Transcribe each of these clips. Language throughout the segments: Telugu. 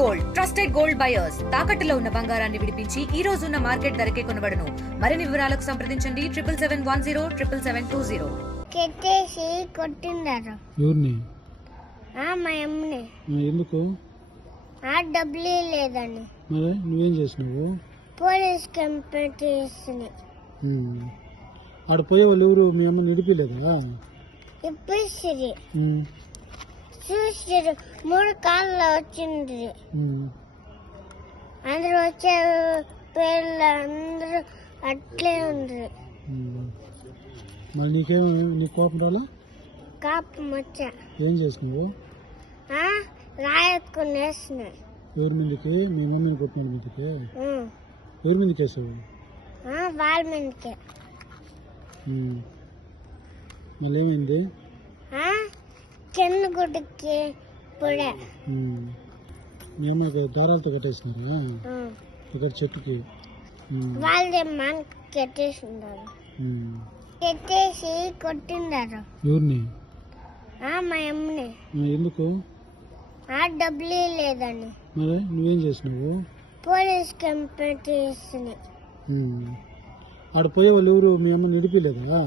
గోల్డ్ ట్రస్టెడ్ గోల్డ్ బయర్స్ తాకట్టులో ఉన్న బంగారాన్ని విడిపించి ఈ రోజు ఉన్న మార్కెట్ ధరకే కొనబడును. మరిన్ని వివరాలకు సంప్రదించండి 7771077720. కెట్టేసి కొట్టిండారు. ఎవరిని? మా అమ్మని. ఎందుకు? డబ్బులు లేదని. మరి నువ్వేం చేసినావు? పోలీస్ కంప్లైంట్ చేసిన. ఆడ పోయే వాళ్ళు ఎవరు? మీ అమ్మ నిడిపిలేదా? ఇప్పుడు చూసారు 3 కాళ్ళు వచ్చింది. అందరూ వచ్చే పేర్లు అందరూ అట్లే ఉంది. మరి నీ కోపం రాలా? కాపం వచ్చా. ఏం చేసినావు? రాయత్తుకుని వేసిన. ఎవరి మీదకి? మీ మమ్మీని కొట్టిన మీదకి? ఎవరి మీదకి వేసావు? వాళ్ళ మీదకే. మళ్ళీ ఏమైంది? చిన్న గుడ్డకి పొడే. మీ అమ్మకి దారాలతో కట్టేసినారా ఇక్కడ చెట్టుకి? వాళ్ళే మనకి కెట్టేసి ఉన్నారు. కెట్టేసి కొట్టిండారు. ఎవరిని? మా అమ్మని. ఎందుకు? డబ్బులు లేదని. మరి నువ్వేం చేసినావు? పోలీస్ కంప్లైంట్ చేసిన. ఆడ పోయే వాళ్ళు ఎవరు? మీ అమ్మ నిడిపిలేదా?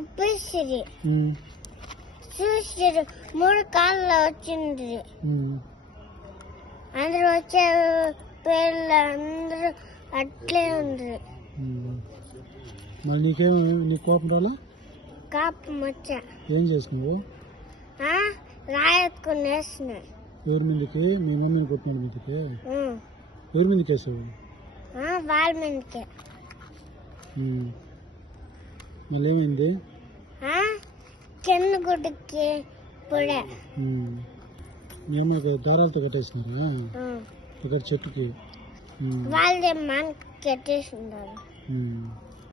ఇప్పుడు చూసారు 3 కాళ్ళు వచ్చింది. అందరూ వచ్చే పేర్లు అందరూ అట్లే ఉంది. మరి నీ కోపం రాలా? కాపం వచ్చా. ఏం చేసినావు? రాయత్తుకుని వేసిన. ఎవరి మీదకి? మీ మమ్మీని కొట్టిన మీదకి? ఎవరి మీదకి వేసావు? వాళ్ళ మీదకే. మళ్ళీ ఏమైంది? చిన్న గుడ్డకి పొడే. మీ అమ్మకి దారాలతో కట్టేసినారా ఇక్కడ చెట్టుకి? వాళ్ళే మనకి కెట్టేసి ఉన్నారు.